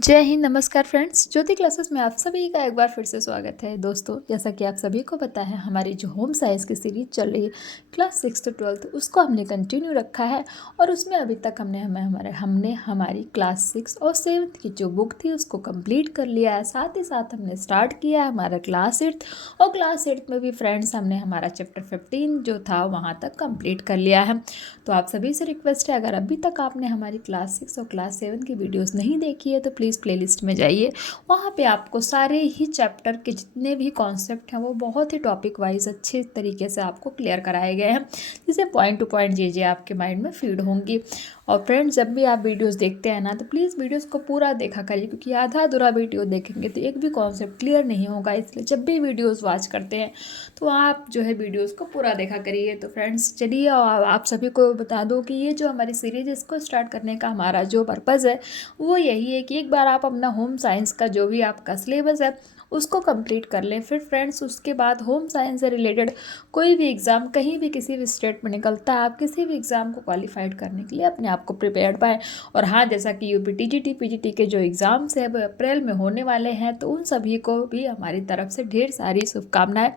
जय हिंद, नमस्कार फ्रेंड्स। ज्योति क्लासेस में आप सभी का एक बार फिर से स्वागत है। दोस्तों, जैसा कि आप सभी को पता है, हमारी जो होम साइंस की सीरीज चल रही है क्लास 6 to 12, उसको हमने कंटिन्यू रखा है। और उसमें अभी तक हमने हमारी क्लास 6 और 7 की जो बुक थी उसको कंप्लीट कर लिया है। साथ ही साथ हमने स्टार्ट किया है हमारा क्लास 8, और क्लास 8 में भी फ्रेंड्स हमने हमारा चैप्टर 15 जो था वहाँ तक कंप्लीट कर लिया है। तो आप सभी से रिक्वेस्ट है, अगर अभी तक आपने हमारी क्लास 6 और क्लास 7 की वीडियोज़ नहीं देखी है तो प्लीज़ प्लेलिस्ट में जाइए। वहाँ पे आपको सारे ही चैप्टर के जितने भी कॉन्सेप्ट हैं वो बहुत ही टॉपिक वाइज अच्छे तरीके से आपको क्लियर कराए गए हैं, जिससे पॉइंट टू पॉइंट चीज़ें आपके माइंड में फीड होंगी। और फ्रेंड्स, जब भी आप वीडियोस देखते हैं ना तो प्लीज़ वीडियोस को पूरा देखा करिए, क्योंकि आधा अधूरा वीडियो देखेंगे तो एक भी कॉन्सेप्ट क्लियर नहीं होगा। इसलिए जब भी वीडियोस वॉच करते हैं तो आप जो है वीडियोस को पूरा देखा करिए। तो फ्रेंड्स चलिए, आप सभी को बता दो कि ये जो हमारी सीरीज है इसको स्टार्ट करने का हमारा जो पर्पज़ है वो यही है कि एक बार आप अपना होम साइंस का जो भी आपका सिलेबस है उसको कंप्लीट कर लें। फिर फ्रेंड्स उसके बाद होम साइंस से रिलेटेड कोई भी एग्ज़ाम कहीं भी किसी भी स्टेट में निकलता है, आप किसी भी एग्ज़ाम को क्वालिफाइड करने के लिए अपने आप को प्रिपेयर्ड पाएँ। और हाँ, जैसा कि यूपी टीजीटी पीजीटी के जो एग्ज़ाम्स हैं वो अप्रैल में होने वाले हैं, तो उन सभी को भी हमारी तरफ से ढेर सारी शुभकामनाएँ।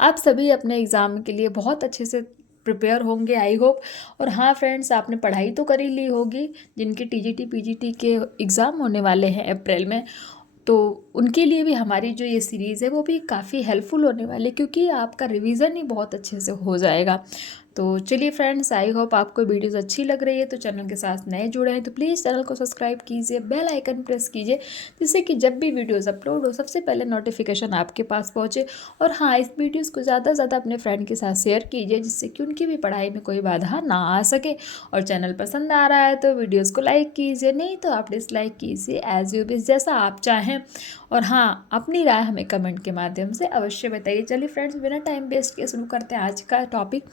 आप सभी अपने एग्ज़ाम के लिए बहुत अच्छे से प्रिपेयर होंगे, आई होप। और हाँ फ्रेंड्स, आपने पढ़ाई तो कर ही ली होगी। जिनके टीजीटी पीजीटी के एग्ज़ाम होने वाले हैं अप्रैल में, तो उनके लिए भी हमारी जो ये सीरीज़ है वो भी काफ़ी हेल्पफुल होने वाली है, क्योंकि आपका रिवीजन ही बहुत अच्छे से हो जाएगा। तो चलिए फ्रेंड्स, आई होप आपको वीडियोस अच्छी लग रही है। तो चैनल के साथ नए जुड़े हैं तो प्लीज़ चैनल को सब्सक्राइब कीजिए, बेल आइकन प्रेस कीजिए, जिससे कि जब भी वीडियोस अपलोड हो सबसे पहले नोटिफिकेशन आपके पास पहुँचे। और हाँ, इस वीडियोस को ज़्यादा से ज़्यादा अपने फ्रेंड के साथ शेयर कीजिए, जिससे कि उनकी भी पढ़ाई में कोई बाधा ना आ सके। और चैनल पसंद आ रहा है तो वीडियोज़ को लाइक कीजिए, नहीं तो आप डिसलाइक कीजिए, एज यू विश, जैसा आप चाहें। और हाँ, अपनी राय हमें कमेंट के माध्यम से अवश्य बताइए। चलिए फ्रेंड्स, बिना टाइम वेस्ट किए शुरू करते हैं आज का टॉपिक।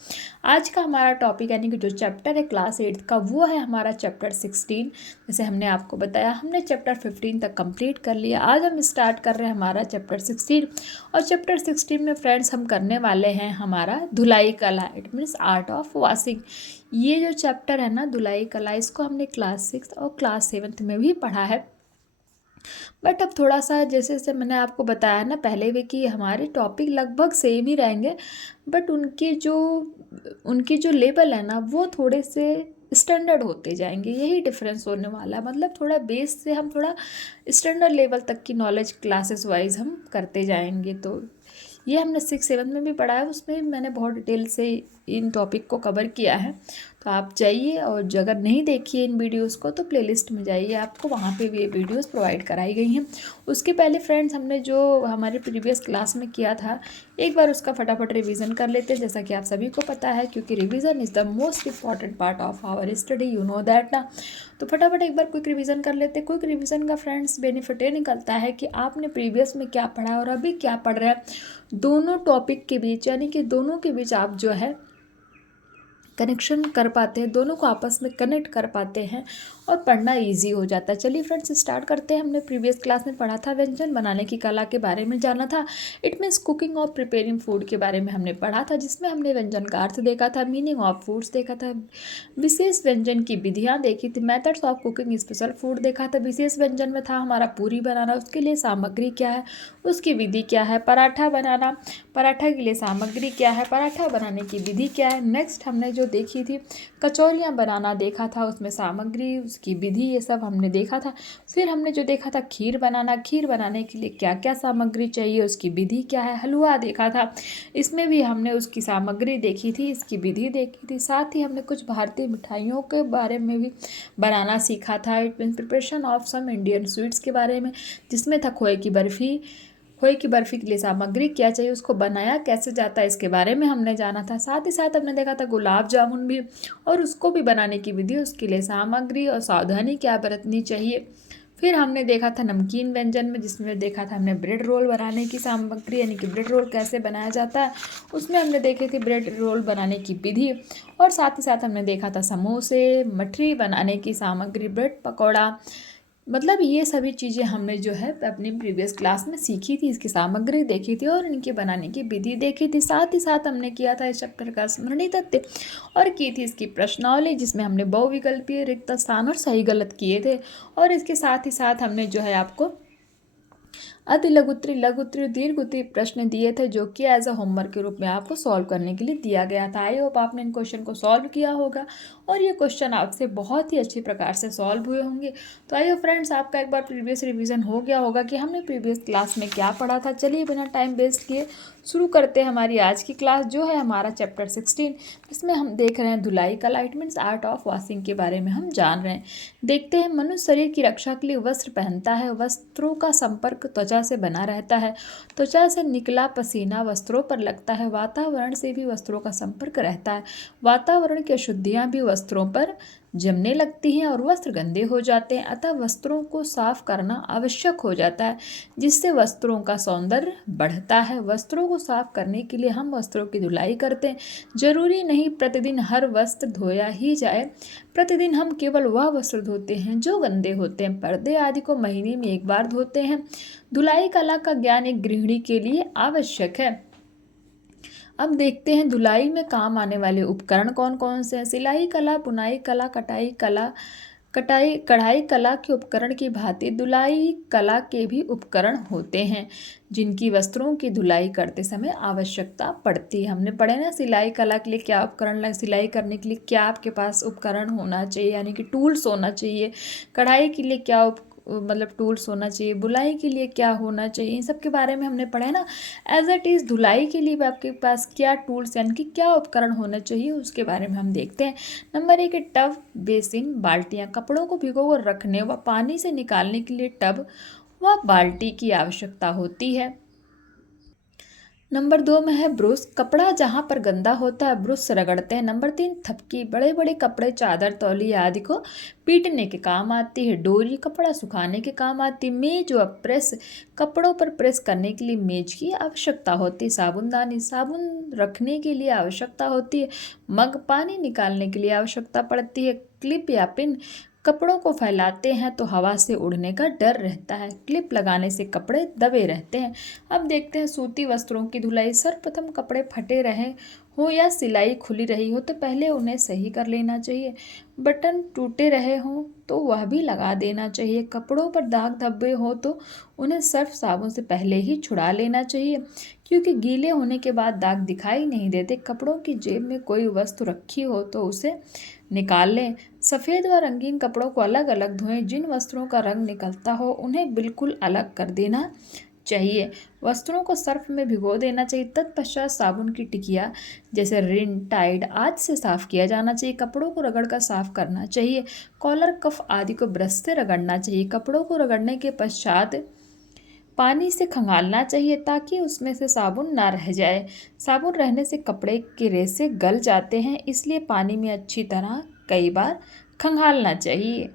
आज का हमारा टॉपिक यानी कि जो चैप्टर है क्लास 8 का, वो है हमारा चैप्टर 16। जैसे हमने आपको बताया, हमने चैप्टर 15 तक कंप्लीट कर लिया। आज हम स्टार्ट कर रहे हैं हमारा चैप्टर 16। और चैप्टर 16 में फ्रेंड्स हम करने वाले हैं हमारा धुलाई कला, it means art of washing. ये जो चैप्टर है ना, धुलाई कला, इसको हमने क्लास 6 और क्लास 7 में भी पढ़ा है। बट अब थोड़ा सा, जैसे जैसे मैंने आपको बताया ना पहले भी, कि हमारे टॉपिक लगभग सेम ही रहेंगे, बट उनके जो लेवल है ना वो थोड़े से स्टैंडर्ड होते जाएंगे। यही डिफरेंस होने वाला है। मतलब थोड़ा बेस से हम थोड़ा स्टैंडर्ड लेवल तक की नॉलेज क्लासेस वाइज हम करते जाएंगे। तो ये हमने 6 7 में भी पढ़ा है, उसमें मैंने बहुत डिटेल से इन टॉपिक को कवर किया है। तो आप जाइए, और अगर नहीं देखिए इन वीडियोस को तो प्लेलिस्ट में जाइए, आपको वहाँ पे भी ये वीडियोस प्रोवाइड कराई गई हैं। उसके पहले फ्रेंड्स, हमने जो हमारे प्रीवियस क्लास में किया था, एक बार उसका फटाफट रिवीजन कर लेते हैं, जैसा कि आप सभी को पता है, क्योंकि revision is the most important part of our study, you know that ना। तो फटाफट एक बार क्विक रिवीजन कर लेते हैं। क्विक रिवीजन का फ्रेंड्स बेनिफिट ये निकलता है कि आपने प्रीवियस में क्या पढ़ा और अभी क्या पढ़ रहे हैं, दोनों टॉपिक के बीच, यानी कि दोनों के बीच आप जो है कनेक्शन कर पाते हैं, दोनों को आपस में कनेक्ट कर पाते हैं और पढ़ना इजी हो जाता है। चलिए फ्रेंड्स, स्टार्ट करते हैं। हमने प्रीवियस क्लास में पढ़ा था, व्यंजन बनाने की कला के बारे में जाना था। इट मीन्स कुकिंग और प्रिपेयरिंग फूड के बारे में हमने पढ़ा था, जिसमें हमने व्यंजन का अर्थ देखा था, मीनिंग ऑफ फूड्स देखा था, विशेष व्यंजन की विधियाँ देखी थी, methods of cooking special food देखा था। विशेष व्यंजन में था हमारा पूरी बनाना, उसके लिए सामग्री क्या है, उसकी विधि क्या है। पराठा बनाना, पराठा के लिए सामग्री क्या है, पराठा बनाने की विधि क्या है। नेक्स्ट हमने जो देखी थी, कचौरियाँ बनाना देखा था, उसमें सामग्री, उसकी विधि, ये सब हमने देखा था। फिर हमने जो देखा था खीर बनाना, खीर बनाने के लिए क्या क्या सामग्री चाहिए, उसकी विधि क्या है। हलवा देखा था, इसमें भी हमने उसकी सामग्री देखी थी, इसकी विधि देखी थी। साथ ही हमने कुछ भारतीय मिठाइयों के बारे में भी बनाना सीखा था, it mean preparation of some Indian sweets के बारे में, जिसमें था खोए की बर्फ़ी। खोए की बर्फ़ी के लिए सामग्री क्या चाहिए, उसको बनाया कैसे जाता है, इसके बारे में हमने जाना था। साथ ही साथ हमने देखा था गुलाब जामुन भी, और उसको भी बनाने की विधि, उसके लिए सामग्री और सावधानी क्या बरतनी चाहिए। फिर हमने देखा था नमकीन व्यंजन में, जिसमें देखा था हमने ब्रेड रोल बनाने की सामग्री, यानी कि ब्रेड रोल कैसे बनाया जाता है, उसमें हमने देखी थी ब्रेड रोल बनाने की विधि। और साथ ही साथ हमने देखा था समोसे, मठरी बनाने की सामग्री, ब्रेड पकौड़ा, मतलब ये सभी चीज़ें हमने जो है अपनी प्रीवियस क्लास में सीखी थी, इसकी सामग्री देखी थी और इनके बनाने की विधि देखी थी। साथ ही साथ हमने किया था इस चैप्टर का स्मरणीय तथ्य और की थी इसकी प्रश्नावली, जिसमें हमने बहुविकल्पीय, रिक्त स्थान और सही गलत किए थे। और इसके साथ ही साथ हमने जो है आपको अति लघुत्तरी, लघुत्तरी, दीर्घ प्रश्न दिए थे, जो कि एज अ होमवर्क के रूप में आपको सॉल्व करने के लिए दिया गया था। आई होप आपने इन क्वेश्चन को सॉल्व किया होगा और ये क्वेश्चन आपसे बहुत ही अच्छी प्रकार से सॉल्व हुए होंगे। तो आइए फ्रेंड्स, आपका एक बार प्रीवियस रिवीजन हो गया होगा कि हमने प्रीवियस क्लास में क्या पढ़ा था। चलिए बिना टाइम वेस्ट किए शुरू करते हैं हमारी आज की क्लास, जो है हमारा चैप्टर 16, जिसमें हम देख रहे हैं धुलाई कला, it means art of washing के बारे में हम जान रहे हैं। देखते हैं, मनुष्य शरीर की रक्षा के लिए वस्त्र पहनता है। वस्त्रों का संपर्क त्वचा से बना रहता है। त्वचा से निकला पसीना वस्त्रों पर लगता है। वातावरण से भी वस्त्रों का संपर्क रहता है। वातावरण की अशुद्धियां भी वस्त्रों पर जमने लगती हैं और वस्त्र गंदे हो जाते हैं। अतः वस्त्रों को साफ करना आवश्यक हो जाता है, जिससे वस्त्रों का सौंदर्य बढ़ता है। वस्त्रों को साफ करने के लिए हम वस्त्रों की धुलाई करते हैं। जरूरी नहीं प्रतिदिन हर वस्त्र धोया ही जाए। प्रतिदिन हम केवल वह वस्त्र धोते हैं जो गंदे होते हैं। पर्दे आदि को महीने में एक बार धोते हैं। धुलाई कला का ज्ञान एक गृहिणी के लिए आवश्यक है। अब देखते हैं धुलाई में काम आने वाले उपकरण कौन कौन से हैं। सिलाई कला, बुनाई कला, कढ़ाई कला के उपकरण की भांति धुलाई कला के भी उपकरण होते हैं, जिनकी वस्त्रों की धुलाई करते समय आवश्यकता पड़ती है। हमने पढ़े ना, सिलाई कला के लिए क्या उपकरण लगे, सिलाई करने के लिए क्या आपके पास उपकरण होना चाहिए, यानी कि टूल्स होना चाहिए। कढ़ाई के लिए क्या मतलब टूल्स होना चाहिए। बुनाई के लिए क्या होना चाहिए, इन सब के बारे में हमने पढ़ा है ना। एज इट इज़ धुलाई के लिए भी आपके पास क्या टूल्स यानी कि क्या उपकरण होना चाहिए, उसके बारे में हम देखते हैं। नंबर 1 है टब, बेसिन, बाल्टियाँ। कपड़ों को भिगोकर रखने व पानी से निकालने के लिए टब व बाल्टी की आवश्यकता होती है। नंबर 2 में है ब्रुश, कपड़ा जहाँ पर गंदा होता है ब्रुश से रगड़ते हैं। नंबर 3 थपकी, बड़े बड़े कपड़े, चादर, तौलिया आदि को पीटने के काम आती है। डोरी, कपड़ा सुखाने के काम आती है। मेज व प्रेस, कपड़ों पर प्रेस करने के लिए मेज की आवश्यकता होती है। साबुनदानी, साबुन रखने के लिए आवश्यकता होती है। मग, पानी निकालने के लिए आवश्यकता पड़ती है। क्लिप या पिन, कपड़ों को फैलाते हैं तो हवा से उड़ने का डर रहता है। क्लिप लगाने से कपड़े दबे रहते हैं। अब देखते हैं सूती वस्त्रों की धुलाई। सर्वप्रथम कपड़े फटे रहे हो या सिलाई खुली रही हो तो पहले उन्हें सही कर लेना चाहिए। बटन टूटे रहे हों तो वह भी लगा देना चाहिए। कपड़ों पर दाग धब्बे हो तो उन्हें सर्फ साबुन से पहले ही छुड़ा लेना चाहिए, क्योंकि गीले होने के बाद दाग दिखाई नहीं देते। कपड़ों की जेब में कोई वस्तु रखी हो तो उसे निकाल लें। सफ़ेद व रंगीन कपड़ों को अलग अलग धोएं। जिन वस्त्रों का रंग निकलता हो उन्हें बिल्कुल अलग कर देना चाहिए। वस्त्रों को सर्फ में भिगो देना चाहिए। तत्पश्चात साबुन की टिकिया जैसे रिन, टाइड आदि से साफ किया जाना चाहिए। कपड़ों को रगड़कर साफ करना चाहिए। कॉलर, कफ आदि को ब्रश से रगड़ना चाहिए। कपड़ों को रगड़ने के पश्चात पानी से खंगालना चाहिए ताकि उसमें से साबुन ना रह जाए। साबुन रहने से कपड़े के रेशे गल जाते हैं, इसलिए पानी में अच्छी तरह कई बार खंगालना चाहिए।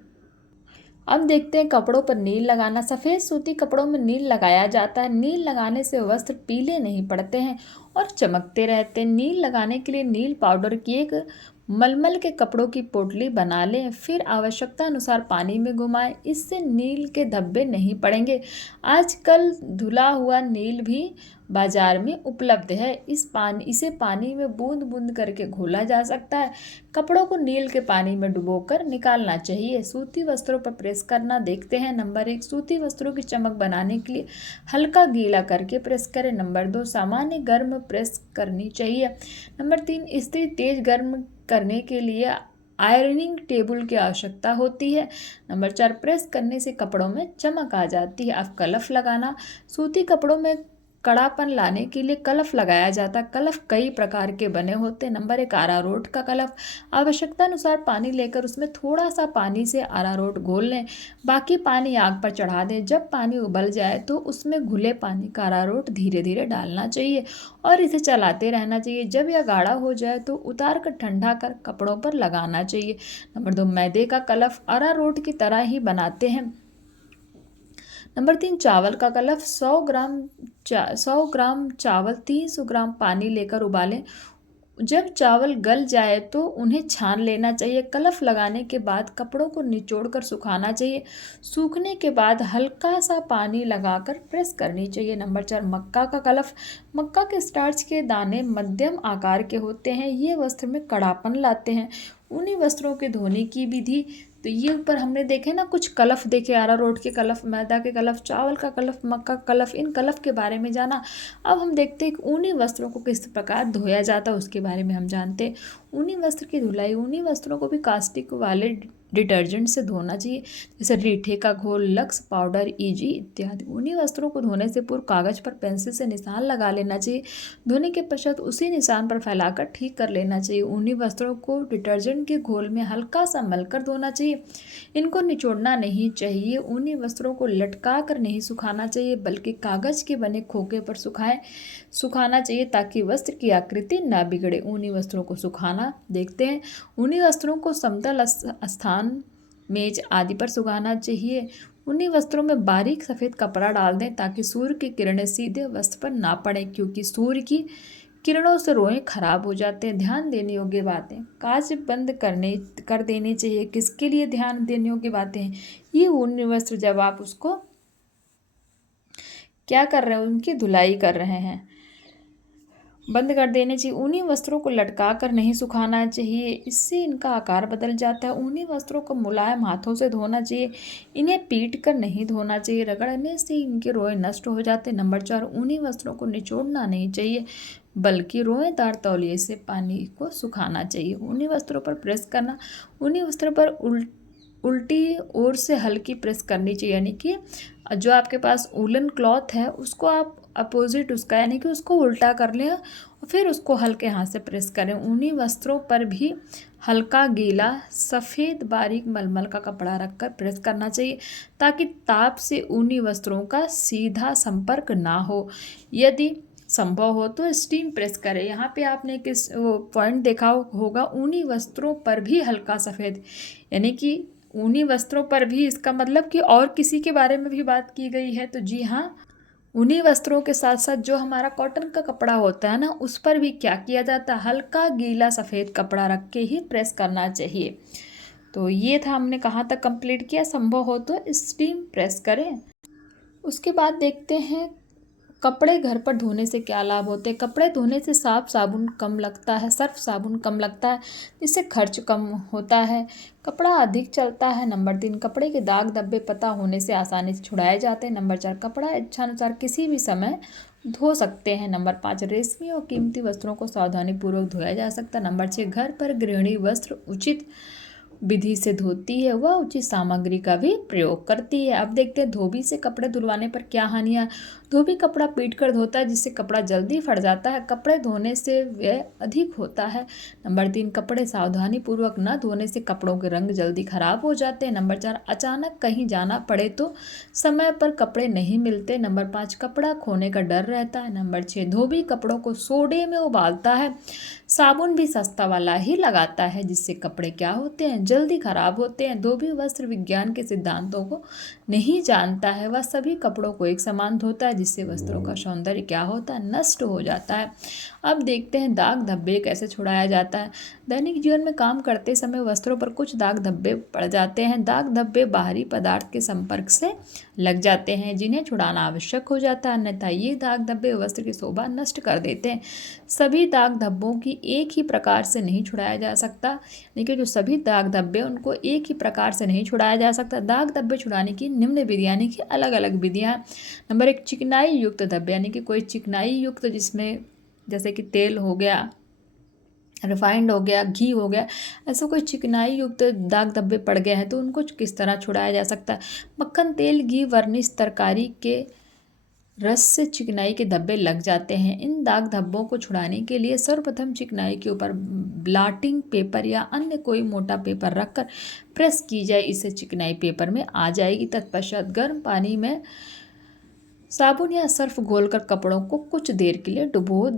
अब देखते हैं कपड़ों पर नील लगाना। सफ़ेद सूती कपड़ों में नील लगाया जाता है। नील लगाने से वस्त्र पीले नहीं पड़ते हैं और चमकते रहते हैं। नील लगाने के लिए नील पाउडर की एक मलमल के कपड़ों की पोटली बना लें, फिर आवश्यकता अनुसार पानी में घुमाएं। इससे नील के धब्बे नहीं पड़ेंगे। आजकल धुला हुआ नील भी बाजार में उपलब्ध है। इसे पानी में बूंद बूंद करके घोला जा सकता है। कपड़ों को नील के पानी में डुबोकर निकालना चाहिए। सूती वस्त्रों पर प्रेस करना देखते हैं। नंबर 1 सूती वस्त्रों की चमक बनाने के लिए हल्का गीला करके प्रेस करें। नंबर 2 सामान्य गर्म प्रेस करनी चाहिए। नंबर 3 इस्त्री तेज गर्म करने के लिए आयरनिंग टेबल की आवश्यकता होती है। नंबर 4 प्रेस करने से कपड़ों में चमक आ जाती है। अब कलफ लगाना। सूती कपड़ों में कड़ापन लाने के लिए कलफ लगाया जाता है। कलफ कई प्रकार के बने होते हैं। नंबर 1 अरारोट का कलफ। आवश्यकता अनुसार पानी लेकर उसमें थोड़ा सा पानी से अरारोट घोल लें। बाकी पानी आग पर चढ़ा दें। जब पानी उबल जाए तो उसमें घुले पानी का अरारोट धीरे धीरे डालना चाहिए और इसे चलाते रहना चाहिए। जब यह गाढ़ा हो जाए तो उतार कर ठंडा कर कपड़ों पर लगाना चाहिए। नंबर 2 मैदे का कलफ। अरारोट की तरह ही बनाते हैं। नंबर 3 चावल का कलफ। 100 ग्राम चावल 300 ग्राम पानी लेकर उबालें। जब चावल गल जाए तो उन्हें छान लेना चाहिए। कलफ लगाने के बाद कपड़ों को निचोड़कर सुखाना चाहिए। सूखने के बाद हल्का सा पानी लगाकर प्रेस करनी चाहिए। नंबर 4, मक्का का कलफ। मक्का के स्टार्च के दाने मध्यम आकार के होते हैं। ये वस्त्र में कड़ापन लाते हैं। ऊनी वस्त्रों के धोने की विधि। तो ये ऊपर हमने देखे ना कुछ कलफ देखे, अरारोट के कलफ, मैदा के कलफ, चावल का कलफ, मक्का का कलफ, इन कलफ के बारे में जाना। अब हम देखते हैं कि ऊनी वस्त्रों को किस प्रकार धोया जाता है, उसके बारे में हम जानते हैं। ऊनी वस्त्र की धुलाई। ऊनी वस्त्रों को भी कास्टिक वाले डिटर्जेंट से धोना चाहिए, जैसे रीठे का घोल, लक्स पाउडर, ईजी इत्यादि। ऊनी वस्त्रों को धोने से पूर्व कागज पर पेंसिल से निशान लगा लेना चाहिए। धोने के पश्चात उसी निशान पर फैलाकर ठीक कर लेना चाहिए। ऊनी वस्त्रों को डिटर्जेंट के घोल में हल्का सा मलकर धोना चाहिए। इनको निचोड़ना नहीं चाहिए। ऊनी वस्त्रों को लटका कर नहीं सुखाना चाहिए, बल्कि कागज के बने खोखे पर सुखाना चाहिए, ताकि वस्त्र की आकृति ना बिगड़े। ऊनी वस्त्रों को सुखाना देखते हैं। ऊनी वस्त्रों को समतल स्थान, मेज आदि पर सुखाना चाहिए। ऊनी वस्त्रों में बारीक सफ़ेद कपड़ा डाल दें, ताकि सूर्य की किरणें सीधे वस्त्र पर ना पड़े, क्योंकि सूर्य की किरणों से रोएं खराब हो जाते हैं। ध्यान देने योग्य बातें। काज बंद कर देनी चाहिए। किसके लिए ध्यान देने योग्य बातें हैं? ये ऊनी वस्त्र जब आप उसको क्या कर रहे हैं, उनकी धुलाई कर रहे हैं, बंद कर देने चाहिए। ऊनी वस्त्रों को लटका कर नहीं सुखाना चाहिए, इससे इनका आकार बदल जाता है। ऊनी वस्त्रों को मुलायम हाथों से धोना चाहिए। इन्हें पीट कर नहीं धोना चाहिए, रगड़ने से इनके रोए नष्ट हो जाते हैं। नंबर 4, ऊनी वस्त्रों को निचोड़ना नहीं चाहिए, बल्कि रोएदार तौलिए से पानी को सुखाना चाहिए। ऊनी वस्त्रों पर प्रेस करना। ऊनी वस्त्रों पर उल्टी ओर से हल्की प्रेस करनी चाहिए, यानी कि जो आपके पास वूलन क्लॉथ है उसको आप अपोजिट उसका, यानी कि उसको उल्टा कर लें और फिर उसको हल्के हाथ से प्रेस करें। ऊनी वस्त्रों पर भी हल्का गीला सफ़ेद बारीक मलमल का कपड़ा रखकर प्रेस करना चाहिए, ताकि ताप से ऊनी वस्त्रों का सीधा संपर्क ना हो। यदि संभव हो तो स्टीम प्रेस करें। यहाँ पे आपने किस वो पॉइंट देखा होगा, ऊनी वस्त्रों पर भी हल्का सफ़ेद, यानी कि ऊनी वस्त्रों पर भी, इसका मतलब कि और किसी के बारे में भी बात की गई है। तो जी हाँ, ऊनी वस्त्रों के साथ साथ जो हमारा कॉटन का कपड़ा होता है ना, उस पर भी क्या किया जाता है, हल्का गीला सफ़ेद कपड़ा रख के ही प्रेस करना चाहिए। तो ये था, हमने कहाँ तक कंप्लीट किया, संभव हो तो स्टीम प्रेस करें। उसके बाद देखते हैं कपड़े घर पर धोने से क्या लाभ होते हैं। कपड़े धोने से सर्फ साबुन कम लगता है, जिससे खर्च कम होता है, कपड़ा अधिक चलता है। नंबर 3, कपड़े के दाग धब्बे पता होने से आसानी से छुड़ाए जाते हैं। नंबर 4, कपड़ा इच्छानुसार किसी भी समय धो सकते हैं। नंबर 5, रेशमी और कीमती वस्त्रों को सावधानीपूर्वक धोया जा सकता है। नंबर 6, घर पर गृहिणी वस्त्र उचित विधि से धोती है, वह उचित सामग्री का भी प्रयोग करती है। अब देखते हैं धोबी से कपड़े धुलवाने पर क्या हानियाँ। धोबी कपड़ा पीट कर धोता है, जिससे कपड़ा जल्दी फट जाता है। कपड़े धोने से व्यय अधिक होता है। नंबर 3, कपड़े सावधानी पूर्वक न धोने से कपड़ों के रंग जल्दी खराब हो जाते हैं। नंबर 4, अचानक कहीं जाना पड़े तो समय पर कपड़े नहीं मिलते। नंबर 5, कपड़ा खोने का डर रहता है। नंबर 6, धोबी कपड़ों को सोडे में उबालता है, साबुन भी सस्ता वाला ही लगाता है, जिससे कपड़े क्या होते हैं, जल्दी खराब होते हैं। धोबी वस्त्र विज्ञान के सिद्धांतों को नहीं जानता है, वह सभी कपड़ों को एक समान धोता है, जिससे वस्त्रों का सौंदर्य क्या होता है, नष्ट हो जाता है। अब देखते हैं दाग धब्बे कैसे छुड़ाया जाता है। दैनिक जीवन में काम करते समय वस्त्रों पर कुछ दाग धब्बे पड़ जाते हैं। दाग धब्बे बाहरी पदार्थ के संपर्क से लग जाते हैं, जिन्हें छुड़ाना आवश्यक हो जाता है, अन्यथा ये दाग धब्बे वस्त्र की शोभा नष्ट कर देते हैं। सभी दाग धब्बों की एक ही प्रकार से नहीं छुड़ाया जा सकता, लेकिन जो सभी दाग धब्बे उनको एक ही प्रकार से नहीं छुड़ाया जा सकता। दाग धब्बे छुड़ाने की निम्न विधियाँ, यानी कि अलग अलग विधियाँ। नंबर 1, चिकनाई युक्त धब्बे, यानी कि कोई चिकनाई युक्त, जिसमें जैसे कि तेल हो गया, रिफाइंड हो गया, घी हो गया, ऐसा कोई चिकनाई युक्त दाग धब्बे पड़ गए हैं तो उनको किस तरह छुड़ाया जा सकता है। मक्खन, तेल, घी, वर्निश, तरकारी के रस से चिकनाई के धब्बे लग जाते हैं। इन दाग धब्बों को छुड़ाने के लिए सर्वप्रथम चिकनाई के ऊपर ब्लॉटिंग पेपर या अन्य कोई मोटा पेपर रखकर प्रेस की जाए, इससे चिकनाई पेपर में आ जाएगी। तत्पश्चात गर्म पानी में साबुन या सर्फ घोलकर कपड़ों को कुछ देर के लिए डुबो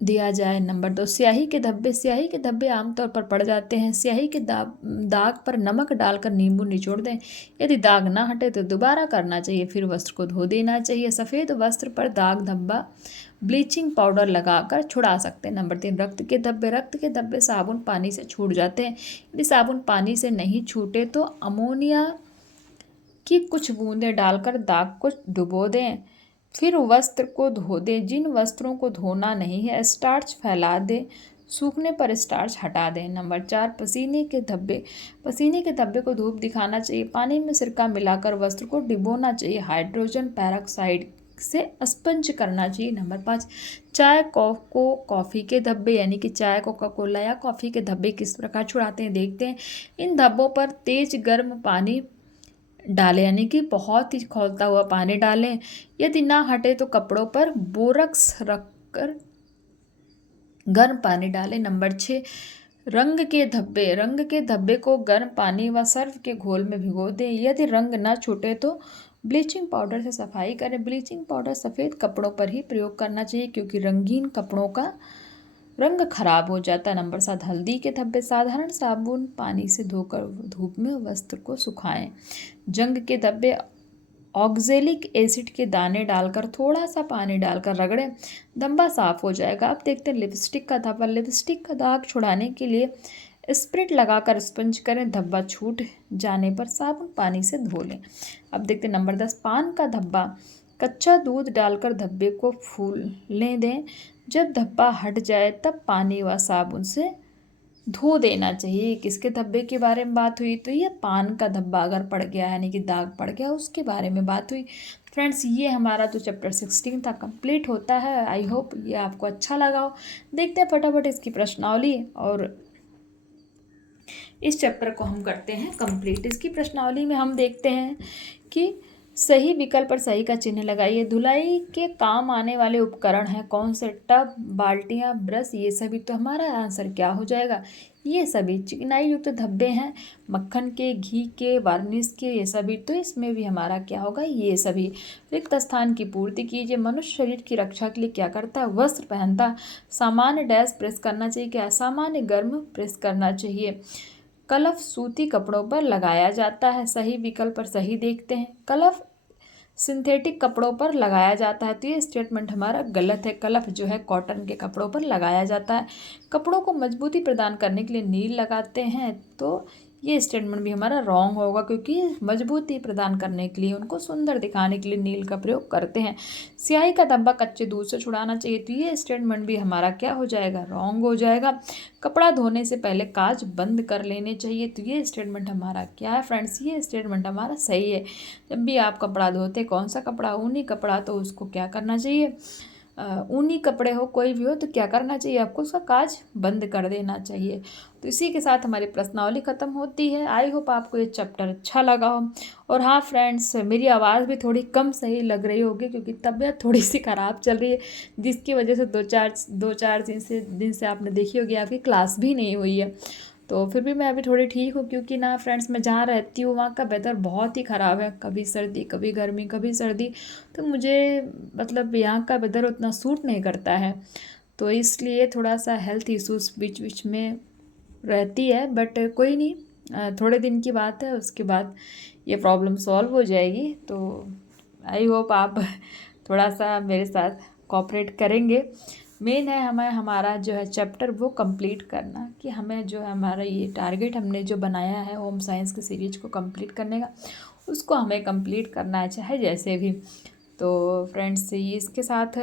दिया जाए। नंबर 2, स्याही के धब्बे। स्याही के धब्बे आमतौर पर पड़ जाते हैं। स्याही के दाग पर नमक डालकर नींबू निचोड़ दें। यदि दाग ना हटे तो दोबारा करना चाहिए, फिर वस्त्र को धो देना चाहिए। सफ़ेद वस्त्र पर दाग धब्बा ब्लीचिंग पाउडर लगाकर छुड़ा सकते हैं। नंबर 3, रक्त के धब्बे साबुन पानी से छूट जाते हैं। यदि साबुन पानी से नहीं छूटे तो अमोनिया की कुछ बूंदें डालकर दाग को डुबो दें, फिर वस्त्र को धो दें। जिन वस्त्रों को धोना नहीं है स्टार्च फैला दें, सूखने पर स्टार्च हटा दें। नंबर 4, पसीने के धब्बे को धूप दिखाना चाहिए। पानी में सिरका मिलाकर वस्त्र को डिबोना चाहिए। हाइड्रोजन पेरोक्साइड से स्पंज करना चाहिए। नंबर 5, कॉफ़ी के धब्बे यानी कि चाय, कोका कोला या कॉफ़ी के धब्बे किस प्रकार छुड़ाते हैं देखते हैं। इन धब्बों पर तेज गर्म पानी डालें यानी कि बहुत ही खौलता हुआ पानी डालें। यदि ना हटे तो कपड़ों पर बोरक्स रखकर गर्म पानी डालें। नंबर 6, रंग के धब्बे को गर्म पानी व सर्फ के घोल में भिगो दें। यदि रंग न छूटे तो ब्लीचिंग पाउडर से सफाई करें। ब्लीचिंग पाउडर सफ़ेद कपड़ों पर ही प्रयोग करना चाहिए क्योंकि रंगीन कपड़ों का रंग खराब हो जाता है। नंबर 7, हल्दी के धब्बे साधारण साबुन पानी से धोकर धूप में वस्त्र को सुखाएं। जंग के धब्बे ऑक्जेलिक एसिड के दाने डालकर थोड़ा सा पानी डालकर रगड़ें, धब्बा साफ हो जाएगा। अब देखते हैं लिपस्टिक का धब्बा। लिपस्टिक का दाग छुड़ाने के लिए स्प्रिट लगाकर स्पंज करें, धब्बा छूट जाने पर साबुन पानी से धो लें। अब देखते हैं नंबर 10, पान का धब्बा। कच्चा दूध डालकर धब्बे को फूलने दें, जब धब्बा हट जाए तब पानी व साबुन से धो देना चाहिए। किसके धब्बे के बारे में बात हुई, तो ये पान का धब्बा अगर पड़ गया यानी कि दाग पड़ गया उसके बारे में बात हुई। फ्रेंड्स, ये हमारा तो चैप्टर 16 था कंप्लीट होता है। आई होप ये आपको अच्छा लगा हो। देखते हैं फटाफट इसकी प्रश्नावली और इस चैप्टर को हम करते हैं कंप्लीट। इसकी प्रश्नावली में हम देखते हैं कि सही विकल्प पर सही का चिन्ह लगाइए। धुलाई के काम आने वाले उपकरण हैं कौन से, टब, बाल्टियाँ, ब्रश, ये सभी। तो हमारा आंसर क्या हो जाएगा, ये सभी। चिकनाई युक्त धब्बे हैं मक्खन के, घी के, वार्निश के, ये सभी। तो इसमें भी हमारा क्या होगा, ये सभी। रिक्त स्थान की पूर्ति कीजिए। मनुष्य शरीर की रक्षा के लिए क्या करता है, वस्त्र पहनता। सामान्य डैश प्रेस करना चाहिए, क्या सामान्य गर्म प्रेस करना चाहिए। कलफ सूती कपड़ों पर लगाया जाता है, सही विकल्प पर सही देखते हैं। कलफ सिंथेटिक कपड़ों पर लगाया जाता है, तो ये स्टेटमेंट हमारा गलत है। कलफ जो है कॉटन के कपड़ों पर लगाया जाता है। कपड़ों को मजबूती प्रदान करने के लिए नील लगाते हैं, तो ये स्टेटमेंट भी हमारा रॉन्ग होगा क्योंकि मजबूती प्रदान करने के लिए, उनको सुंदर दिखाने के लिए नील का प्रयोग करते हैं। स्याही का धब्बा कच्चे दूध से छुड़ाना चाहिए, तो ये स्टेटमेंट भी हमारा क्या हो जाएगा, रॉन्ग हो जाएगा। कपड़ा धोने से पहले काज बंद कर लेने चाहिए, तो ये स्टेटमेंट हमारा क्या है फ्रेंड्स, ये स्टेटमेंट हमारा सही है। जब भी आप कपड़ा धोते, कौन सा कपड़ा, ऊनी कपड़ा, तो उसको क्या करना चाहिए, ऊनी कपड़े हो कोई भी हो तो क्या करना चाहिए, आपको उसका काज बंद कर देना चाहिए। तो इसी के साथ हमारी प्रश्नावली ख़त्म होती है। आई होप आपको ये चैप्टर अच्छा लगा हो। और हाँ फ्रेंड्स, मेरी आवाज़ भी थोड़ी कम सही लग रही होगी क्योंकि तबीयत थोड़ी सी ख़राब चल रही है, जिसकी वजह से दो चार दिन से आपने देखी होगी आपकी क्लास भी नहीं हुई है। तो फिर भी मैं अभी थोड़ी ठीक हूँ क्योंकि ना फ्रेंड्स, मैं जहाँ रहती हूँ वहाँ का वेदर बहुत ही ख़राब है, कभी सर्दी कभी गर्मी कभी सर्दी। तो मुझे मतलब यहाँ का वेदर उतना सूट नहीं करता है, तो इसलिए थोड़ा सा हेल्थ इश्यूज़ बीच बीच में रहती है। बट कोई नहीं, थोड़े दिन की बात है, उसके बाद ये प्रॉब्लम सॉल्व हो जाएगी। तो आई होप आप थोड़ा सा मेरे साथ कोऑपरेट करेंगे। मेन है हमें हमारा जो है चैप्टर वो कंप्लीट करना, कि हमें जो है हमारा ये टारगेट हमने जो बनाया है होम साइंस की सीरीज को कंप्लीट करने का, उसको हमें कंप्लीट करना है चाहे जैसे भी। तो फ्रेंड्स, ये इसके साथ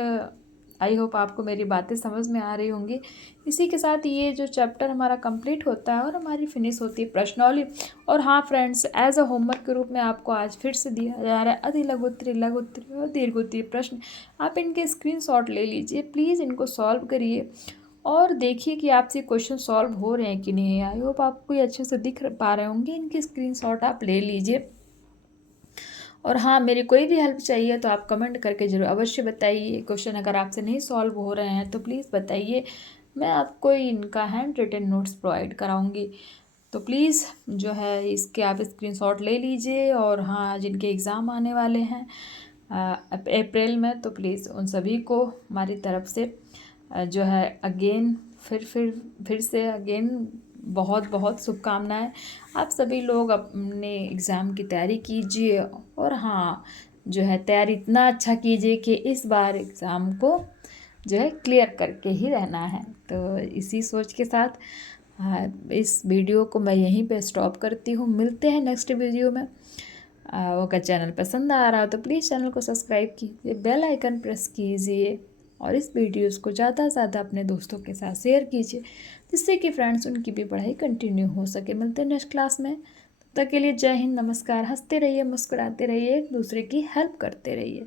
आई होप आपको मेरी बातें समझ में आ रही होंगी। इसी के साथ ये जो चैप्टर हमारा कंप्लीट होता है और हमारी फिनिश होती है प्रश्नावली। और हाँ फ्रेंड्स, एज अ होमवर्क के रूप में आपको आज फिर से दिया जा रहा है अधिलघु त्रिलघु और दीर्घोत्तरीय प्रश्न। आप इनके स्क्रीनशॉट ले लीजिए, प्लीज़ इनको सॉल्व करिए और देखिए कि आपसे क्वेश्चन सॉल्व हो रहे हैं कि नहीं। आई होप आपको ये अच्छे से दिख पा रहे होंगे। इनके स्क्रीनशॉट आप ले लीजिए। और हाँ, मेरी कोई भी हेल्प चाहिए तो आप कमेंट करके ज़रूर अवश्य बताइए। क्वेश्चन अगर आपसे नहीं सॉल्व हो रहे हैं तो प्लीज़ बताइए, मैं आपको इनका हैंड रिटन नोट्स प्रोवाइड कराऊंगी। तो प्लीज़ जो है इसके आप स्क्रीनशॉट ले लीजिए। और हाँ, जिनके एग्ज़ाम आने वाले हैं अप्रैल में, तो प्लीज़ उन सभी को हमारी तरफ से जो है अगेन फिर से अगेन बहुत बहुत शुभकामनाएं। आप सभी लोग अपने एग्ज़ाम की तैयारी कीजिए और हाँ, जो है तैयारी इतना अच्छा कीजिए कि इस बार एग्ज़ाम को जो है क्लियर करके ही रहना है। तो इसी सोच के साथ इस वीडियो को मैं यहीं पे स्टॉप करती हूँ। मिलते हैं नेक्स्ट वीडियो में। अगर चैनल पसंद आ रहा हो तो प्लीज़ चैनल को सब्सक्राइब कीजिए, बेल आइकन प्रेस कीजिए और इस वीडियोस को ज़्यादा से ज़्यादा अपने दोस्तों के साथ शेयर कीजिए, जिससे कि फ्रेंड्स उनकी भी पढ़ाई कंटिन्यू हो सके। मिलते हैं नेक्स्ट क्लास में। तब तक के लिए जय हिंद, नमस्कार। हंसते रहिए, मुस्कुराते रहिए, एक दूसरे की हेल्प करते रहिए।